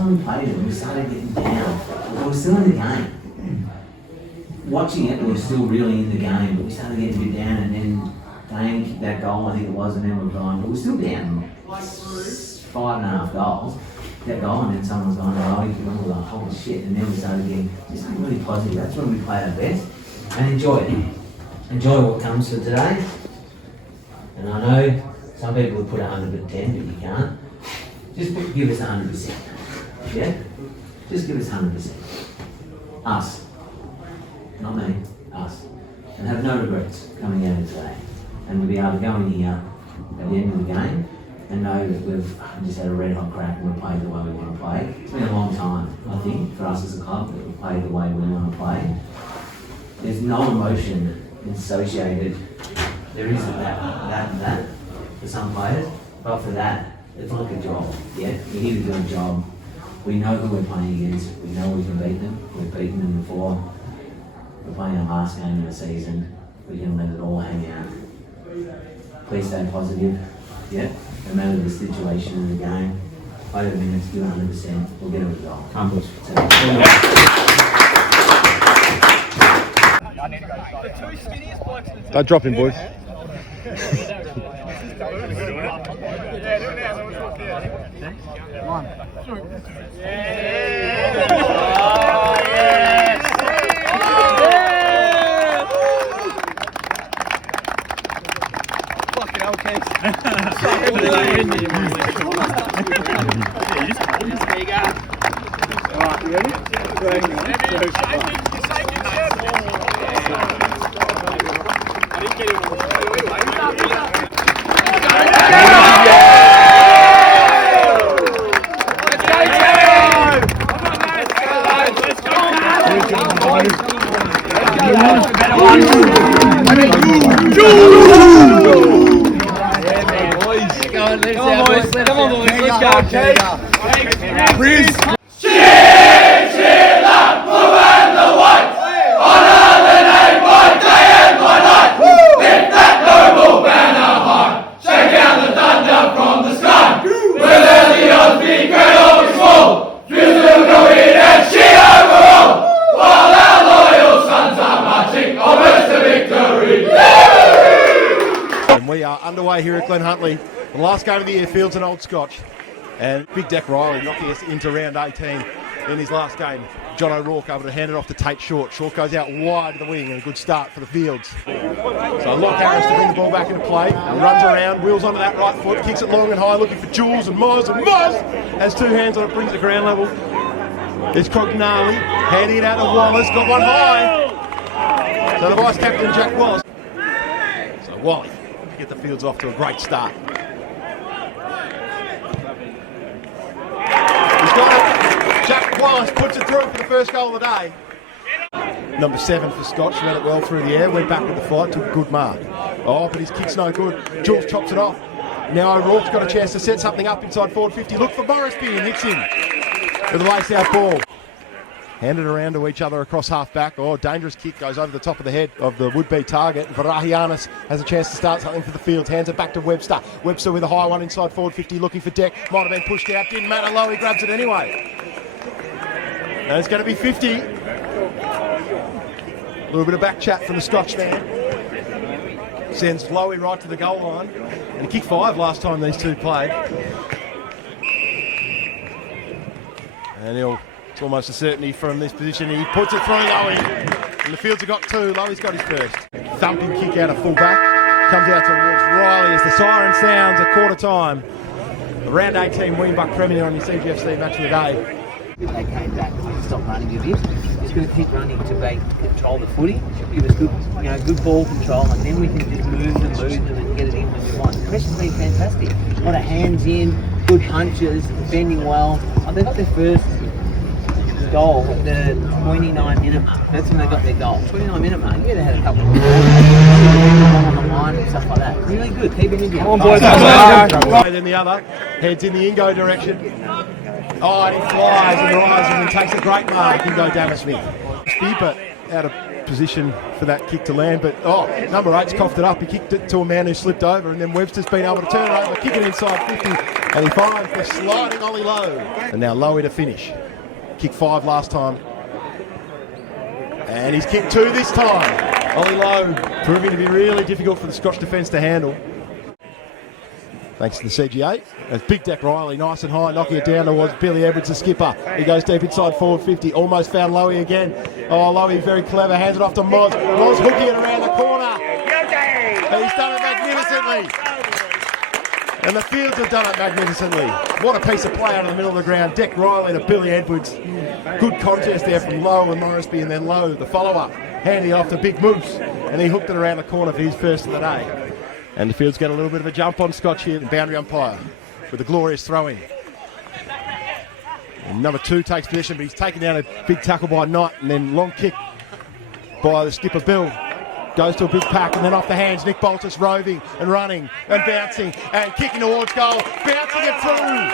time we played it, we started getting down. But we're still in the game. Watching it, we were still really in the game, but we started getting a bit down, and then Dane kicked that goal, I think it was, and then we're gone. But we're still down 5.5 goals. That goal, and then someone's gone, oh, you can like, holy shit, and then we started getting just really positive. That's when we play our best. And enjoy it. Enjoy what comes for today. And I know some people would put 110, but you can't. Just give us 100%. Yeah? Just give us 100%. Us. Not me. Us. And have no regrets coming out of today. And we'll be able to go in here at the end of the game and know that we've just had a red hot crack and we've played the way we want to play. It's been a long time, I think, for us as a club that we've played the way we want to play. There's no emotion associated. There is that for some players, but for that, it's like a job. Yeah, we're here to do a job. We know who we're playing against. We know we can beat them. We've beaten them before. We're playing our last game of the season. We're going to let it all hang out. Please stay positive. Yeah, no matter the situation in the game. Play the minutes, do 100%. We'll get a result. Don't drop him, boys. Fucking hell, Case. Alright, you ready? We are underway here at Glen Huntly. The last game of the year, Fields and Old Scotch. And Big Deck Riley knocking us into round 18 in his last game. John O'Rourke able to hand it off to Tate Short. Short goes out wide to the wing and a good start for the Fields. So Locke Harris to bring the ball back into play. Runs around, wheels onto that right foot, kicks it long and high, looking for Jules and Moz, and Moz has two hands on it, brings it to ground level. It's Cognali, handing it out to Wallace, got one high. So the vice captain, Jack Wallace. So Wally get the Fields off to a great start. He's got it. Jack Wallace puts it through for the first goal of the day. Number 7 for Scotch, ran it well through the air, went back with the flight, took a good mark. Oh, but his kick's no good. Jules chops it off. Now O'Rourke's got a chance to set something up inside forward 50. Look for Morrisby and hits him with a lace out ball. Handed around to each other across half back. Oh, dangerous kick goes over the top of the head of the would-be target. Varahianis has a chance to start something for the Fields. Hands it back to Webster. Webster with a high one inside forward 50, looking for Deck. Might have been pushed out. Didn't matter. Lowy grabs it anyway. And it's going to be 50. A little bit of back chat from the Scotch man. Sends Lowy right to the goal line. And he kicked 5 last time these two played. And it's almost a certainty from this position. He puts it through Lowy. And the Fields have got 2. Lowy's got his first. Thumping kick out of full-back. Comes out towards Riley as the siren sounds at quarter time. The round 18 Weenbuck Premier on your CGFC match of the day. They came back and stopped running a bit. Just going to keep running to control the footy, give us good, good ball control, and then we can just move and get it in when we want. The pressure's been fantastic. A lot of hands in, good punches, defending well. Oh, they got their first goal at the 29-minute mark. That's when they got their goal. 29-minute mark. Yeah, they had a couple of goals on the line and stuff like that. Really good. Keep it in. Come on, boys. Right, then the other heads in the Ingo direction. Oh, and he flies and rises and takes a great mark. Ingo Damasmith. But out of position for that kick to land. But number 8's coughed it up. He kicked it to a man who slipped over, and then Webster's been able to turn it over, kick it inside 50. And he finds the sliding Ollie Lowe. And now Lowe to finish. Kick 5 last time. And he's kicked 2 this time. Ollie Lowe proving to be really difficult for the Scotch defence to handle. Thanks to the CG8. As Big Deck Riley, nice and high, knocking it down towards Billy Edwards, the skipper. He goes deep inside forward 50. Almost found Lowe again. Oh, Lowe very clever. Hands it off to Moz. Moz hooking it around the corner. He's done it magnificently. And the Fields have done it magnificently. What a piece of play out of the middle of the ground. Deck Riley to Billy Edwards. Good contest there from Lowe and Morrisby, and then Lowe, the follow-up, handing it off to Big Moose. And he hooked it around the corner for his first of the day. And the Fields get a little bit of a jump on Scotch here, the boundary umpire, with a glorious throw-in. And number 2 takes possession, but he's taken down a big tackle by Knight, and then long kick by the skipper Bill. Goes to a big pack, and then off the hands, Nick Boltus roving and running and bouncing and kicking towards goal, bouncing it through.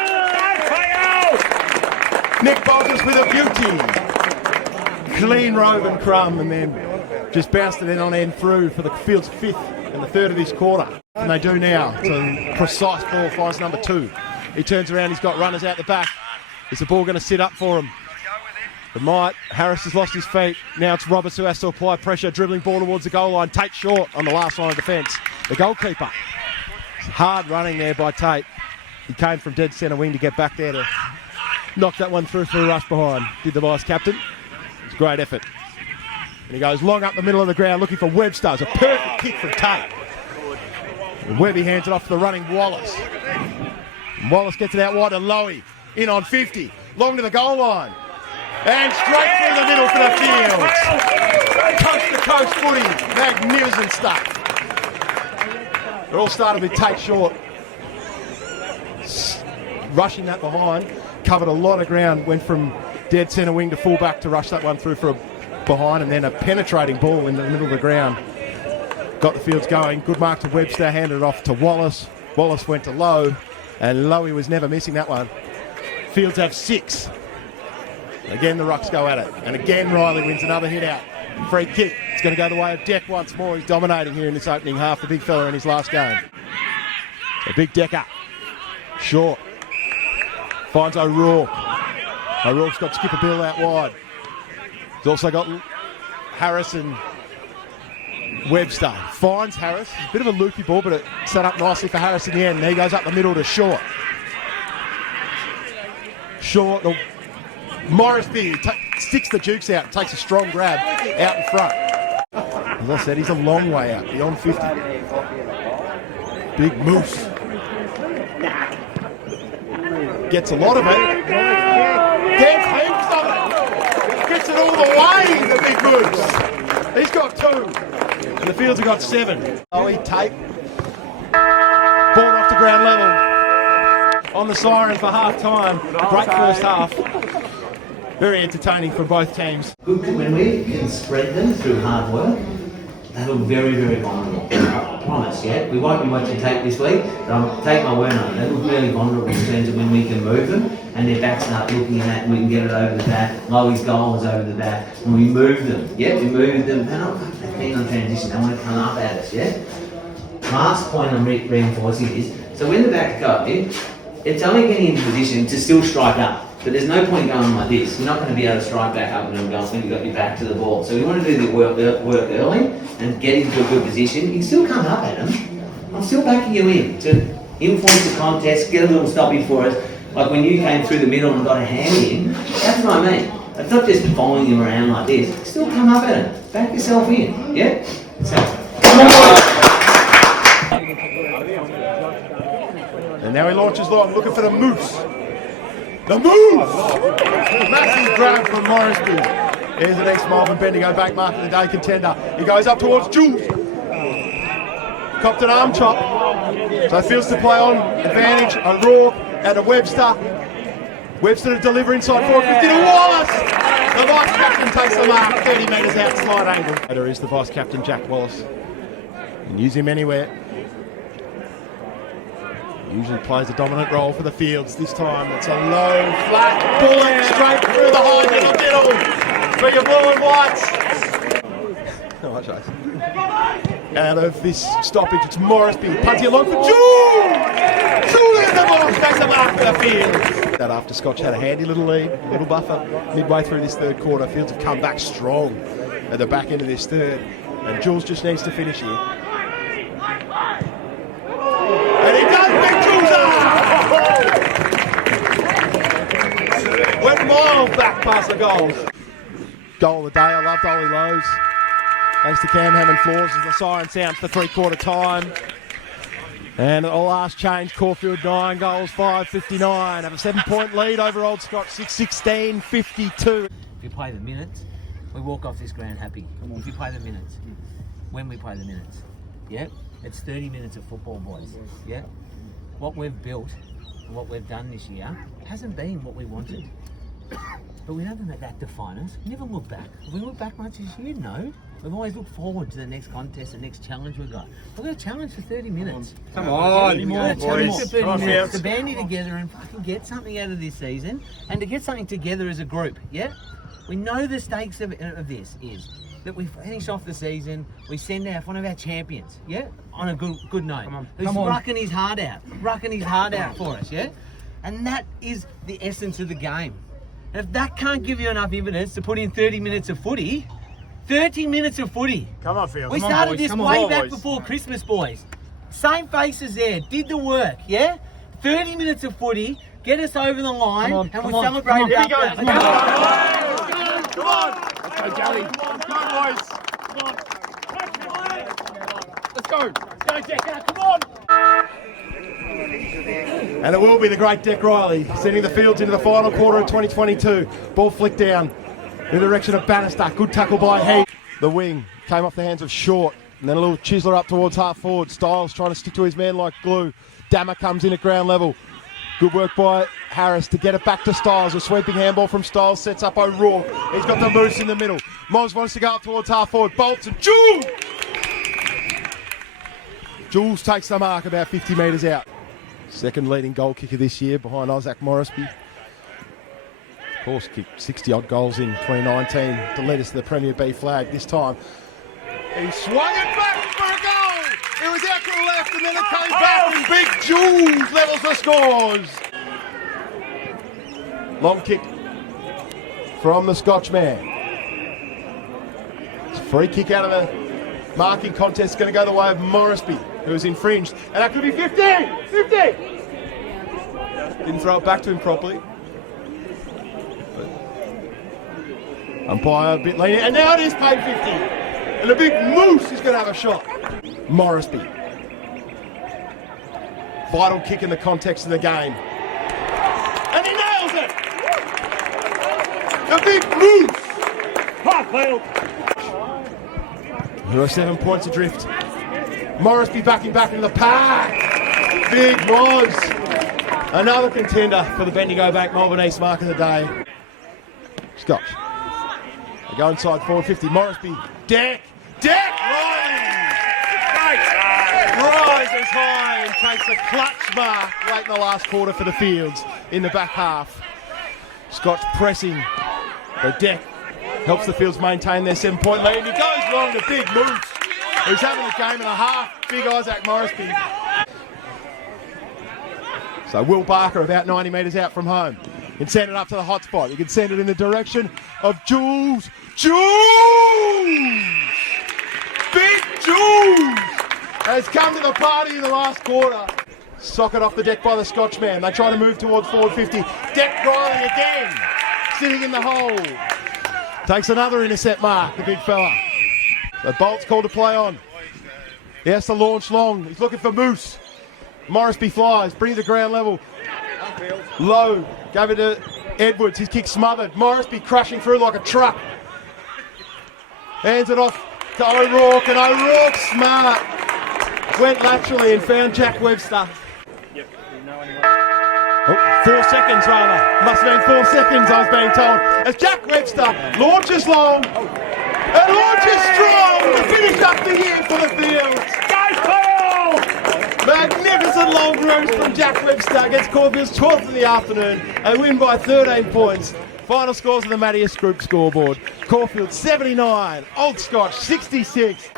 Nick Boltus with a beauty. Clean rove and crumb, and then just bounced it in on end through for the Fields' 5th and the 3rd of this quarter. And they do now. It's a precise ball, finds number 2. He turns around, he's got runners out the back. Is the ball going to sit up for him? It might. Harris has lost his feet. Now it's Roberts who has to apply pressure, dribbling ball towards the goal line. Tate short on the last line of defence. The goalkeeper. Hard running there by Tate. He came from dead centre wing to get back there to knock that one through for a rush behind. Did the vice captain. It's a great effort. And he goes long up the middle of the ground looking for Webster. It's a perfect kick from Tate. And Webby hands it off to the running Wallace. And Wallace gets it out wide to Lowy. In on 50. Long to the goal line. And straight through the middle for the Fields. Coast to coast footy. Magnificent stuff. It all started with Tate short. Rushing that behind. Covered a lot of ground. Went from dead centre wing to full back to rush that one through for a behind. And then a penetrating ball in the middle of the ground. Got the Fields going. Good mark to Webster. Handed it off to Wallace. Wallace went to Lowe. And Lowe was never missing that one. Fields have 6. Again, the Rucks go at it. And again, Riley wins another hit out. Free kick. It's going to go the way of Deck once more. He's dominating here in this opening half. The big fella in his last game. A big Decker. Short. Finds O'Rourke. O'Rourke's got Skipper Bill out wide. He's also got Harris and Webster. Finds Harris. A bit of a loopy ball, but it set up nicely for Harris in the end. And he goes up the middle to Short. Short. Morrisby sticks the Dukes out, takes a strong grab out in front. As I said, he's a long way out, beyond 50. Big Moose. Gets a lot of it. Gets heaps of it. Gets it all the way, the Big Moose. He's got 2. And the Fields have got 7. Oh, he Tate. Ball off to ground level. On the siren for half time. Great first half. Very entertaining for both teams. Good, when we can spread them through hard work, they look very, very vulnerable. I promise, yeah? We won't be watching tape this week, but I'll take my word on it. They look really vulnerable in terms of when we can move them and their backs start looking at and we can get it over the back. Lowy's goal is over the back. And we move them, yeah? We move them. They're not keen on transition. They want to come up at us, yeah? Last point I'm reinforcing is, so when the back go, it's only getting into position to still strike up. But there's no point going like this. You're not going to be able to strike back up and go when you've got your back to the ball. So you want to do the work early and get into a good position. You can still come up at them. I'm still backing you in to influence the contest, get a little stoppage for us. Like when you came through the middle and got a hand in, that's what I mean. It's not just following you around like this. Still come up at them. Back yourself in. Yeah? So, and now he launches long, looking for the Moose. The move! Massive grab from Morrisby. Here's an ex-Marvin Bendigo back mark of the day contender. He goes up towards Jules. Copped an arm chop. So Fields to play on. Advantage. O'Rourke out to Webster. Webster to deliver inside 450 to Wallace. The vice captain takes the mark. 30 metres outside angle. There is the vice captain, Jack Wallace. You can use him anywhere. Usually plays a dominant role for the Fields. This time it's a low, flat bullet straight through the high middle for your blue and whites. All right, Jason. out of this stoppage. It's Morrisby. Punty along for Jules! Jules is the ball. Takes the mark for the Fields. That after Scotch had a handy little lead, a little buffer midway through this third quarter. Fields have come back strong at the back end of this third. And Jules just needs to finish here. And he does pick Jules up! Went miles back past the goals. Goal of the day. I loved Ollie Lowe's. Thanks to Cam Hammond Floors as the siren sounds for three-quarter time. And at the last change, Caulfield 9 goals, 5:59. Have a 7-point lead over Old Scotch, 6-16, 52. If you play the minutes, we walk off this ground happy. If you play the minutes, when we play the minutes, yeah, it's 30 minutes of football, boys. Yeah, what we've built and what we've done this year hasn't been what we wanted. But we don't let that define us. We never look back. Have we looked back much this year? No. We've always looked forward to the next contest, the next challenge we've got. We've got a challenge for 30 minutes. Come on, We've got a challenge for 30 minutes to bandy together and fucking get something out of this season and to get something together as a group, yeah? We know the stakes of this is that we finish off the season, we send out one of our champions, yeah? On a good note. Who's rucking his heart out for us, yeah? And that is the essence of the game. And if that can't give you enough evidence to put in 30 minutes of footy, 30 minutes of footy. Come on, Fields. We started this way back before Christmas, boys. Same faces there, did the work, yeah? 30 minutes of footy, get us over the line, and we'll celebrate it up there. Come on! Let's go, Gary. Let's go, boys. Come on. Let's go. Let's go, Jack. Come on! And it will be the great Deck Riley sending the Fields into the final quarter of 2022. Ball flicked down in the direction of Bannister. Good tackle by Heath. The wing came off the hands of Short. And then a little chiseler up towards half forward. Styles trying to stick to his man like glue. Dammer comes in at ground level. Good work by Harris to get it back to Styles. A sweeping handball from Styles sets up O'Rourke. He's got the Moose in the middle. Moz wants to go up towards half forward. Bolts and Jules! Jules takes the mark about 50 metres out. Second leading goal kicker this year behind Isaac Morrisby. Of course, kicked 60-odd goals in 2019 to lead us to the Premier B flag this time. He swung it back for a goal! It was out to the left and then it came back and Big Jules levels the scores! Long kick from the Scotchman. It's a free kick out of the marking contest, going to go the way of Morrisby, who was infringed. And that could be 50! 50! Didn't throw it back to him properly. But umpire a bit lenient. And now it is paid 50. And the Big Moose is going to have a shot. Morrisby. Vital kick in the context of the game. And he nails it! The Big Moose! There are 7 points adrift. Morrisby backing back into the pack. Big Moz. Another contender for the Bendigo Bank Melbourne East Mark of the day. Scotch. They go inside forward 50. Morrisby. Deck. Rises high and takes a clutch mark late in the last quarter for the Fields in the back half. Scotch pressing. But Deck helps the Fields maintain their 7-point lead. He goes long to Big Moose, who's having a game and a half. Big Isaac Morrisby. So Will Barker about 90 metres out from home. You can send it up to the hot spot. You can send it in the direction of Jules. Jules! Big Jules has come to the party in the last quarter. Socket off the deck by the Scotchman. They try to move towards forward 50. Deck Riley again, sitting in the hole. Takes another intercept mark, the big fella. So Bolt's called to play on. He has to launch long. He's looking for Moose. Morrisby flies, brings it to ground level. Low, gave it to Edwards. His kick smothered. Morrisby crushing through like a truck. Hands it off to O'Rourke, and O'Rourke smart. Went laterally and found Jack Webster. Oh, 4 seconds rather. Must have been 4 seconds, I was being told. As Jack Webster launches long and launches strong to finish up the year for the Fields. Magnificent long cruise from Jack Webster against Caulfield's 12th in the afternoon. They win by 13 points. Final scores of the Mattias Group scoreboard. Caulfield 79, Old Scotch 66.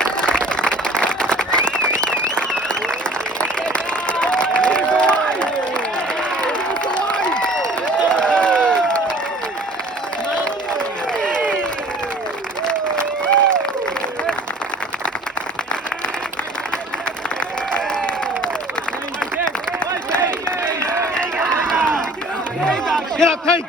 up, Pete.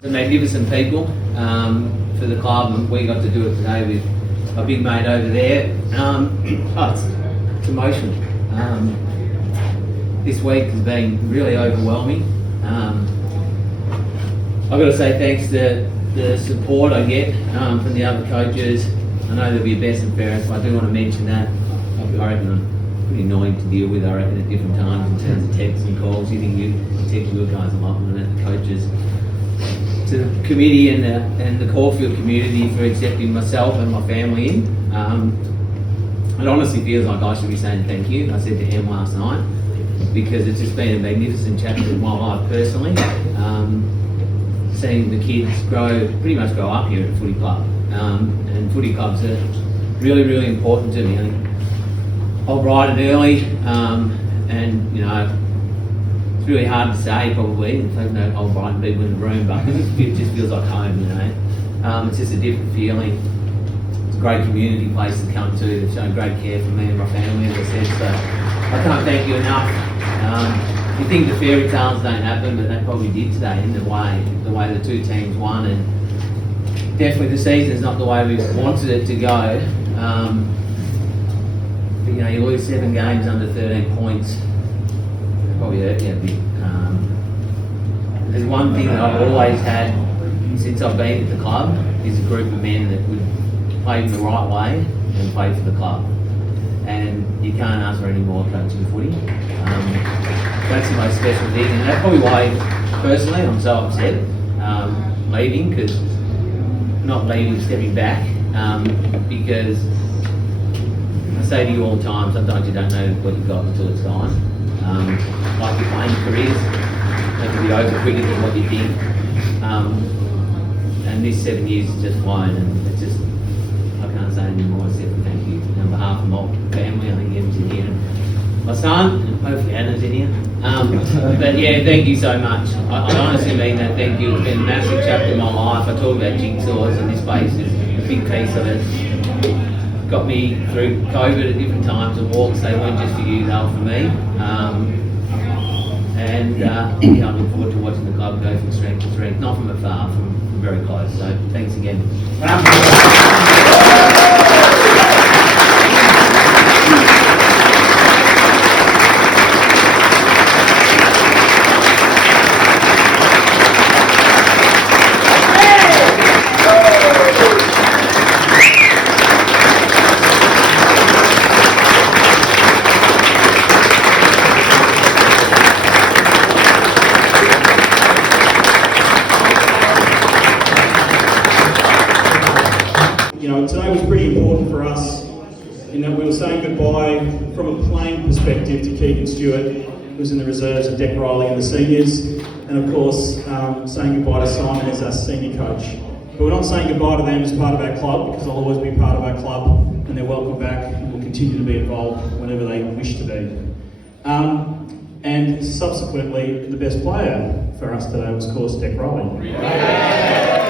The magnificent people for the club, and we got to do it today with a big mate over there. It's emotional. This week has been really overwhelming. I've got to say thanks to the support I get from the other coaches. I know there'll be a best and fairest, but I do want to mention that. I reckon I'm pretty annoying to deal with, I reckon, at different times in terms of texts and calls. You think you text your guys a lot, and the coaches, to the committee and the Caulfield community for accepting myself and my family in. It honestly feels like I should be saying thank you. I said to Em last night, because it's just been a magnificent chapter of my life personally. Seeing the kids pretty much grow up here at footy club. And footy clubs are really, really important to me. I think I'll ride it early, and you know, it's really hard to say probably, if there's no old Brighton people in the room, but it just feels like home, you know. It's just a different feeling. It's a great community place to come to. They've shown great care for me and my family, as I said, so I can't thank you enough. You think the fairy tales don't happen, but they probably did today in the way the two teams won, and definitely the season's not the way we wanted it to go. But you know, you lose 7 games under 13 points, probably hurt you a bit. There's one thing that I've always had since I've been at the club, is a group of men that would play in the right way and play for the club. And you can't ask for any more coaching footy. That's the most special thing, and that's probably why, personally, I'm so upset leaving, because not leaving, stepping back, because I say to you all the time, sometimes you don't know what you've got until it's gone. Like your playing careers, they can be over quicker than what you think. And this 7 years has just flown, and it's just, I can't say any more except for thank you on behalf of my family. I think Em's in here, and my son, and hopefully Anna's in here. But yeah, thank you so much. I honestly mean that. Thank you. It's been a massive chapter in my life. I talk about jigsaws, and this place is a big piece of it. Got me through COVID at different times, and walks, they weren't just for you, they were for me. Yeah, I look forward to watching the club go from strength to strength, not from afar, from very close. So thanks again. Today was pretty important for us in that we were saying goodbye from a playing perspective to Keegan Stewart, who's in the reserves, and Deck Riley in the seniors, and of course saying goodbye to Simon as our senior coach. But we're not saying goodbye to them as part of our club, because they'll always be part of our club, and they're welcome back and will continue to be involved whenever they wish to be. And subsequently, the best player for us today was, of course, Dick Riley.